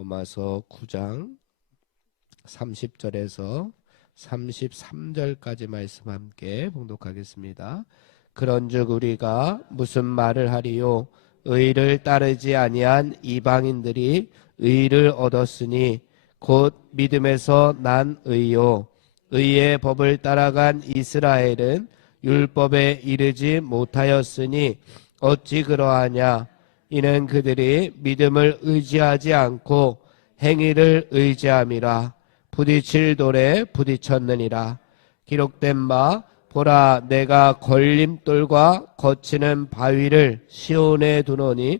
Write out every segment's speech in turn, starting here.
로마서 9장 30절에서 33절까지 말씀 함께 봉독하겠습니다. 그런즉 우리가 무슨 말을 하리요? 의를 따르지 아니한 이방인들이 의를 얻었으니 곧 믿음에서 난 의요. 의의 법을 따라간 이스라엘은 율법에 이르지 못하였으니 어찌 그러하냐? 이는 그들이 믿음을 의지하지 않고 행위를 의지함이라. 부딪힐 돌에 부딪혔느니라. 기록된 바 보라, 내가 걸림돌과 거치는 바위를 시온에 두노니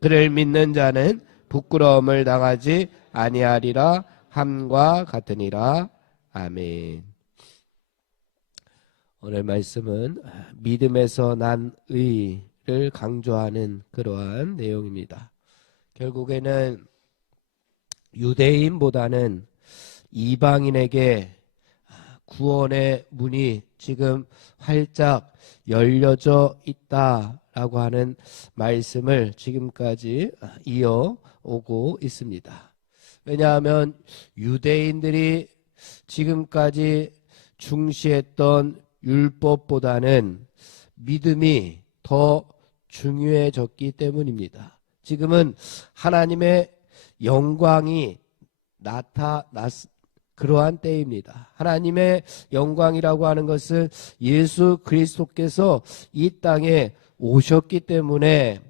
그를 믿는 자는 부끄러움을 당하지 아니하리라 함과 같으니라. 아멘. 오늘 말씀은 믿음에서 난 의를 강조하는 그러한 내용입니다. 결국에는 유대인보다는 이방인에게 구원의 문이 지금 활짝 열려져 있다라고 하는 말씀을 지금까지 이어오고 있습니다. 왜냐하면 유대인들이 지금까지 중시했던 율법보다는 믿음이 더 중요해졌기 때문입니다. 지금은 하나님의 영광이 나타났 그러한 때입니다. 하나님의 영광이라고 하는 것은 예수 그리스도께서 이 땅에 오셨기 때문에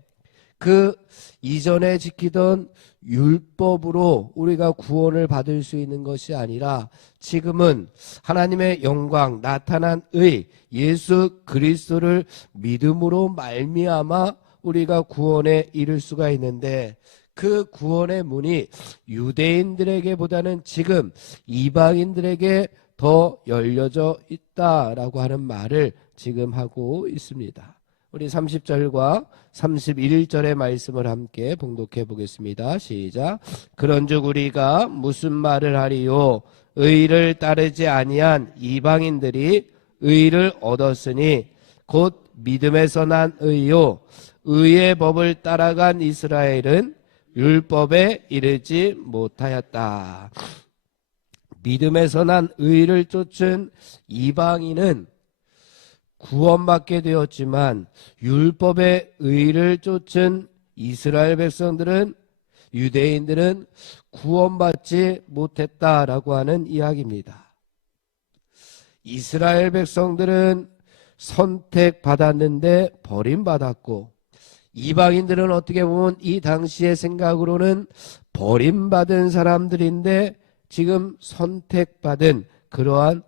그 이전에 지키던 율법으로 우리가 구원을 받을 수 있는 것이 아니라 지금은 하나님의 영광 나타난 의 예수 그리스도를 믿음으로 말미암아 우리가 구원에 이를 수가 있는데 그 구원의 문이 유대인들에게보다는 지금 이방인들에게 더 열려져 있다라고 하는 말을 지금 하고 있습니다. 우리 30절과 31절의 말씀을 함께 봉독해 보겠습니다. 시작. 그런즉 우리가 무슨 말을 하리요? 의를 따르지 아니한 이방인들이 의를 얻었으니 곧 믿음에서 난 의요. 의의 법을 따라간 이스라엘은 율법에 이르지 못하였다. 믿음에서 난 의를 쫓은 이방인은 구원받게 되었지만 율법의 의를 쫓은 이스라엘 백성들은 유대인들은 구원받지 못했다라고 하는 이야기입니다. 이스라엘 백성들은 선택받았는데 버림받았고 이방인들은 어떻게 보면 이 당시의 생각으로는 버림받은 사람들인데 지금 선택받은 그러한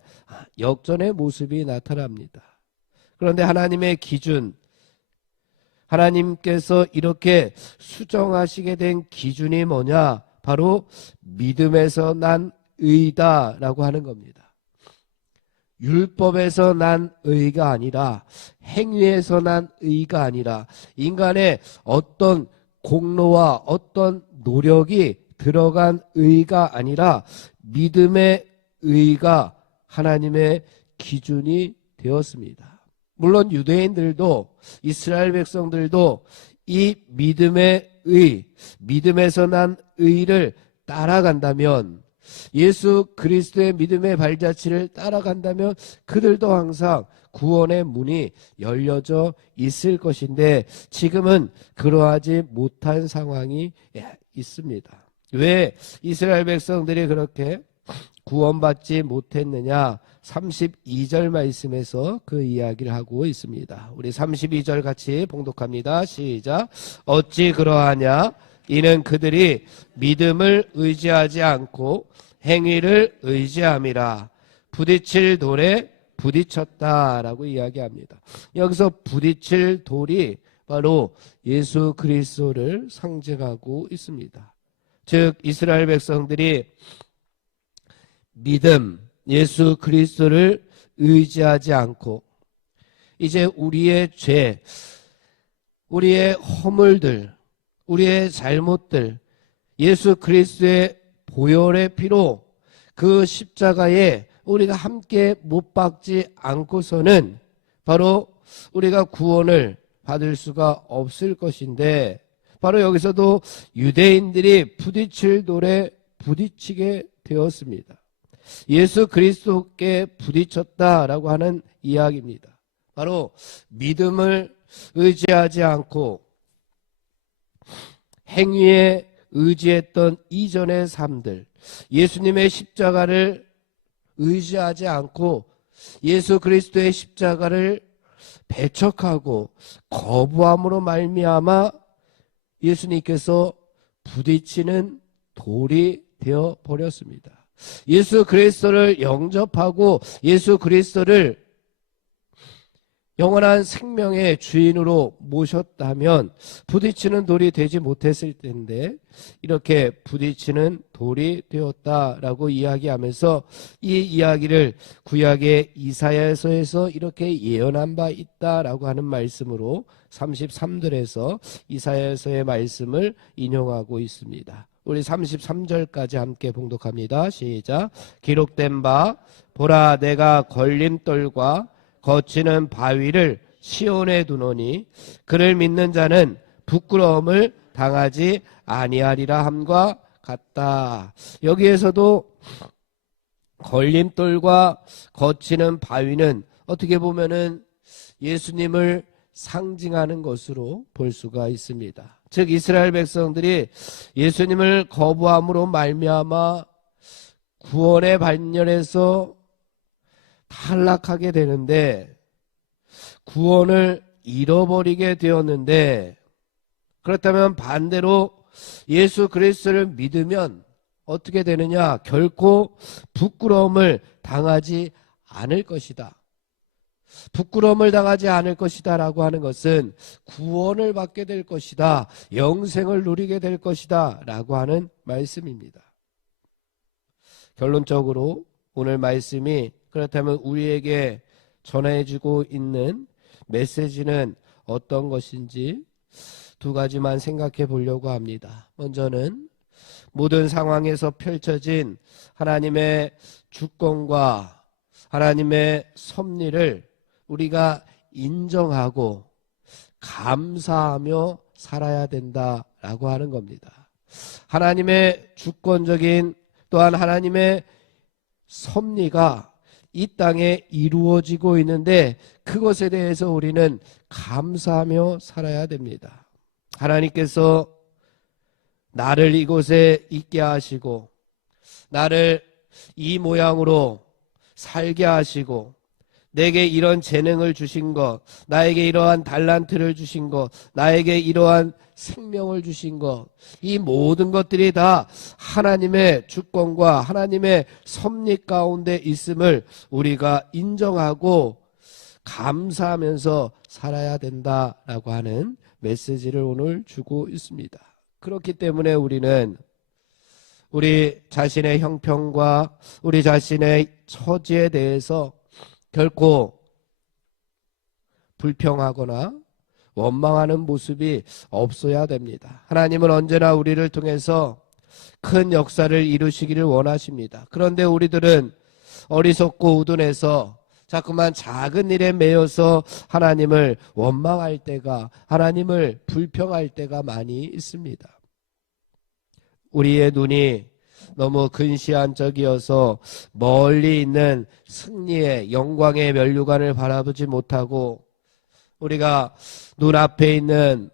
역전의 모습이 나타납니다. 그런데 하나님의 기준, 하나님께서 이렇게 수정하시게 된 기준이 뭐냐? 바로 믿음에서 난 의다라고 하는 겁니다. 율법에서 난 의가 아니라 행위에서 난 의가 아니라 인간의 어떤 공로와 어떤 노력이 들어간 의가 아니라 믿음의 의가 하나님의 기준이 되었습니다. 물론 유대인들도 이스라엘 백성들도 이 믿음의 의, 믿음에서 난 의를 따라간다면 예수 그리스도의 믿음의 발자취를 따라간다면 그들도 항상 구원의 문이 열려져 있을 것인데 지금은 그러하지 못한 상황이 있습니다. 왜 이스라엘 백성들이 그렇게 구원받지 못했느냐? 32절 말씀에서 그 이야기를 하고 있습니다. 우리 32절 같이 봉독합니다. 시작. 어찌 그러하냐? 이는 그들이 믿음을 의지하지 않고 행위를 의지함이라. 부딪힐 돌에 부딪혔다라고 이야기합니다. 여기서 부딪힐 돌이 바로 예수 그리스도를 상징하고 있습니다. 즉 이스라엘 백성들이 믿음, 예수 그리스도를 의지하지 않고 이제 우리의 죄, 우리의 허물들, 우리의 잘못들, 예수 그리스도의 보혈의 피로 그 십자가에 우리가 함께 못 박지 않고서는 바로 우리가 구원을 받을 수가 없을 것인데 바로 여기서도 유대인들이 부딪힐 돌에 부딪히게 되었습니다. 예수 그리스도께 부딪혔다라고 하는 이야기입니다. 바로 믿음을 의지하지 않고 행위에 의지했던 이전의 삶들, 예수님의 십자가를 의지하지 않고 예수 그리스도의 십자가를 배척하고 거부함으로 말미암아 예수님께서 부딪히는 돌이 되어 버렸습니다. 예수 그리스도를 영접하고 예수 그리스도를 영원한 생명의 주인으로 모셨다면 부딪히는 돌이 되지 못했을 텐데 이렇게 부딪히는 돌이 되었다라고 이야기하면서 이 이야기를 구약의 이사야서에서 이렇게 예언한 바 있다라고 하는 말씀으로 33절에서 이사야서의 말씀을 인용하고 있습니다. 우리 33절까지 함께 봉독합니다. 시작. 기록된 바 보라 내가 걸림돌과 거치는 바위를 시온에 두노니 그를 믿는 자는 부끄러움을 당하지 아니하리라 함과 같다. 여기에서도 걸림돌과 거치는 바위는 어떻게 보면은 예수님을 상징하는 것으로 볼 수가 있습니다. 즉 이스라엘 백성들이 예수님을 거부함으로 말미암아 구원의 반열에서 탈락하게 되는데 구원을 잃어버리게 되었는데 그렇다면 반대로 예수 그리스도를 믿으면 어떻게 되느냐? 결코 부끄러움을 당하지 않을 것이다. 부끄러움을 당하지 않을 것이다 라고 하는 것은 구원을 받게 될 것이다. 영생을 누리게 될 것이다 라고 하는 말씀입니다. 결론적으로 오늘 말씀이 그렇다면 우리에게 전해지고 있는 메시지는 어떤 것인지 두 가지만 생각해 보려고 합니다. 먼저는 모든 상황에서 펼쳐진 하나님의 주권과 하나님의 섭리를 우리가 인정하고 감사하며 살아야 된다라고 하는 겁니다. 하나님의 주권적인 또한 하나님의 섭리가 이 땅에 이루어지고 있는데 그것에 대해서 우리는 감사하며 살아야 됩니다. 하나님께서 나를 이곳에 있게 하시고 나를 이 모양으로 살게 하시고 내게 이런 재능을 주신 것, 나에게 이러한 달란트를 주신 것, 나에게 이러한 생명을 주신 것, 이 모든 것들이 다 하나님의 주권과 하나님의 섭리 가운데 있음을 우리가 인정하고 감사하면서 살아야 된다라고 하는 메시지를 오늘 주고 있습니다. 그렇기 때문에 우리는 우리 자신의 형편과 우리 자신의 처지에 대해서 결코 불평하거나 원망하는 모습이 없어야 됩니다. 하나님은 언제나 우리를 통해서 큰 역사를 이루시기를 원하십니다. 그런데 우리들은 어리석고 우둔해서 자꾸만 작은 일에 매여서 하나님을 원망할 때가, 하나님을 불평할 때가 많이 있습니다. 우리의 눈이 너무 근시안적이어서 멀리 있는 승리의 영광의 면류관을 바라보지 못하고 우리가 눈앞에 있는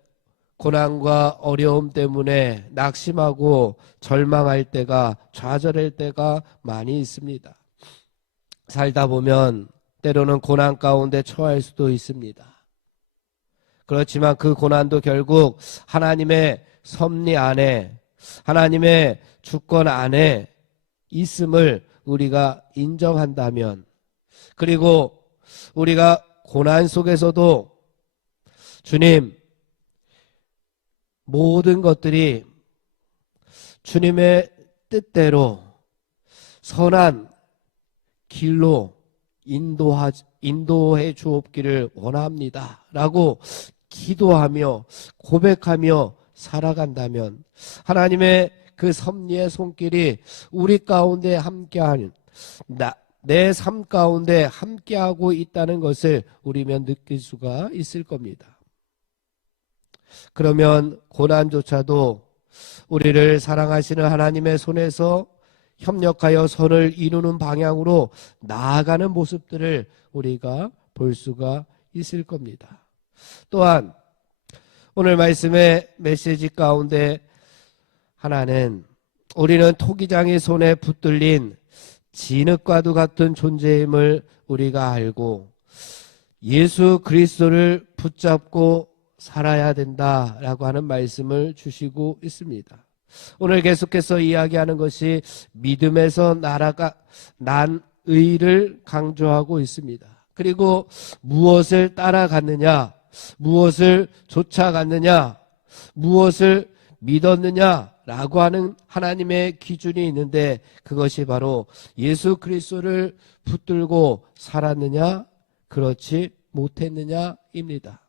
고난과 어려움 때문에 낙심하고 절망할 때가, 좌절할 때가 많이 있습니다. 살다 보면 때로는 고난 가운데 처할 수도 있습니다. 그렇지만 그 고난도 결국 하나님의 섭리 안에, 하나님의 주권 안에 있음을 우리가 인정한다면, 그리고 우리가 고난 속에서도 주님, 모든 것들이 주님의 뜻대로 선한 길로 인도해 주옵기를 원합니다 라고 기도하며 고백하며 살아간다면 하나님의 그 섭리의 손길이 우리 가운데 함께하는, 내 삶 가운데 함께하고 있다는 것을 우리면 느낄 수가 있을 겁니다. 그러면 고난조차도 우리를 사랑하시는 하나님의 손에서 협력하여 선을 이루는 방향으로 나아가는 모습들을 우리가 볼 수가 있을 겁니다. 또한 오늘 말씀의 메시지 가운데 하나는 우리는 토기장의 손에 붙들린 진흙과도 같은 존재임을 우리가 알고 예수 그리스도를 붙잡고 살아야 된다라고 하는 말씀을 주시고 있습니다. 오늘 계속해서 이야기하는 것이 믿음에서 난 의를 강조하고 있습니다. 그리고 무엇을 따라갔느냐, 무엇을 쫓아갔느냐, 무엇을 믿었느냐라고 하는 하나님의 기준이 있는데 그것이 바로 예수 그리스도를 붙들고 살았느냐, 그렇지 못했느냐입니다.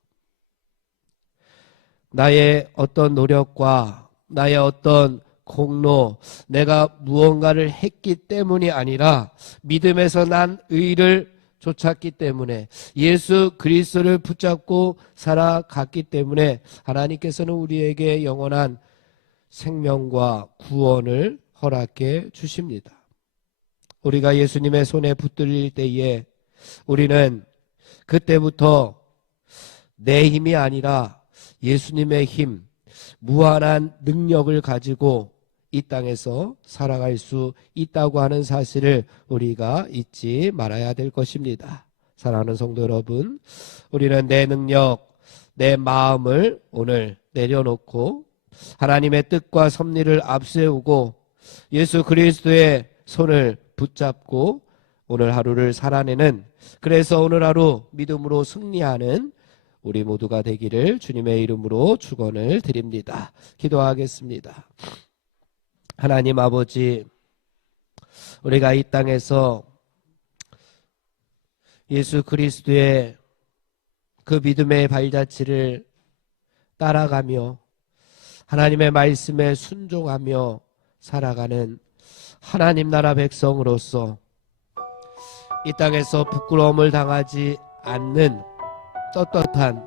나의 어떤 노력과 나의 어떤 공로, 내가 무언가를 했기 때문이 아니라 믿음에서 난 의를 쫓았기 때문에 예수 그리스도를 붙잡고 살아갔기 때문에 하나님께서는 우리에게 영원한 생명과 구원을 허락해 주십니다. 우리가 예수님의 손에 붙들릴 때에 우리는 그때부터 내 힘이 아니라 예수님의 힘, 무한한 능력을 가지고 이 땅에서 살아갈 수 있다고 하는 사실을 우리가 잊지 말아야 될 것입니다. 사랑하는 성도 여러분, 우리는 내 능력, 내 마음을 오늘 내려놓고 하나님의 뜻과 섭리를 앞세우고 예수 그리스도의 손을 붙잡고 오늘 하루를 살아내는, 그래서 오늘 하루 믿음으로 승리하는 우리 모두가 되기를 주님의 이름으로 축원을 드립니다. 기도하겠습니다. 하나님 아버지, 우리가 이 땅에서 예수 그리스도의 그 믿음의 발자취를 따라가며 하나님의 말씀에 순종하며 살아가는 하나님 나라 백성으로서 이 땅에서 부끄러움을 당하지 않는 떳떳한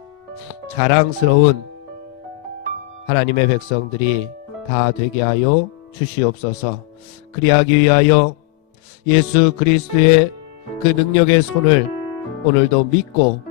자랑스러운 하나님의 백성들이 다 되게 하여 주시옵소서. 그리하기 위하여 예수 그리스도의 그 능력의 손을 오늘도 믿고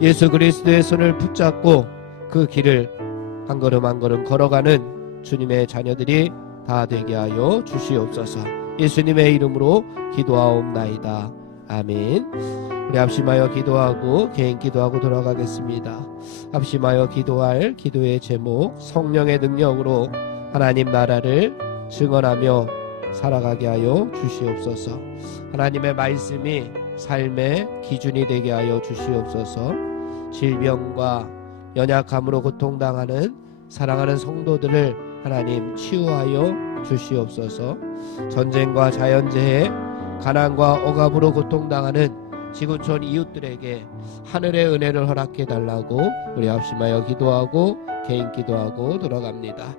예수 그리스도의 손을 붙잡고 그 길을 한 걸음 한 걸음 걸어가는 주님의 자녀들이 다 되게 하여 주시옵소서. 예수님의 이름으로 기도하옵나이다. 아멘. 우리 합심하여 기도하고 개인 기도하고 돌아가겠습니다. 합심하여 기도할 기도의 제목, 성령의 능력으로 하나님 나라를 증언하며 살아가게 하여 주시옵소서. 하나님의 말씀이 삶의 기준이 되게 하여 주시옵소서. 질병과 연약함으로 고통당하는 사랑하는 성도들을 하나님 치유하여 주시옵소서. 전쟁과 자연재해, 가난과 억압으로 고통당하는 지구촌 이웃들에게 하늘의 은혜를 허락해 달라고 우리 합심하여 기도하고 개인 기도하고 돌아갑니다.